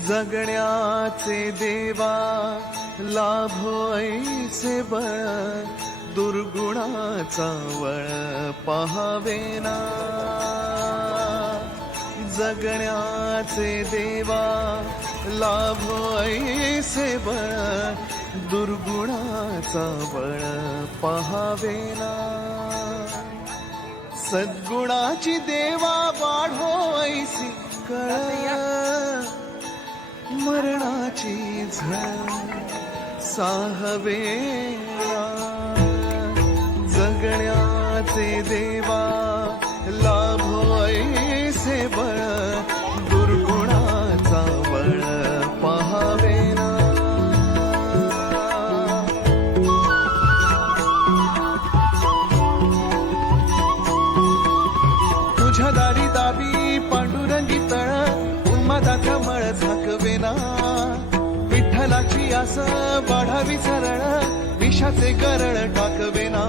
जगण्याचे देवा लाभो ऐसे बळ दुर्गुणाचा वळ पहावेना जगण्याचे देवा लाभो ऐसे बळ दुर्गुणाचा बळ पहावेना सद्गुणाची देवा वाढो ऐसी कळ तुझी झळ साहवेळा जगण्याचे देवा लाभो ऐसे बळ। दुर्गुणाचा बळ पहावेना तुझ्या दारी दाबी पांडुरंगी तळ उन्मादाचा विठ्ठलाची आस वाढावी सरळ विषाचे गरळ टाकवेना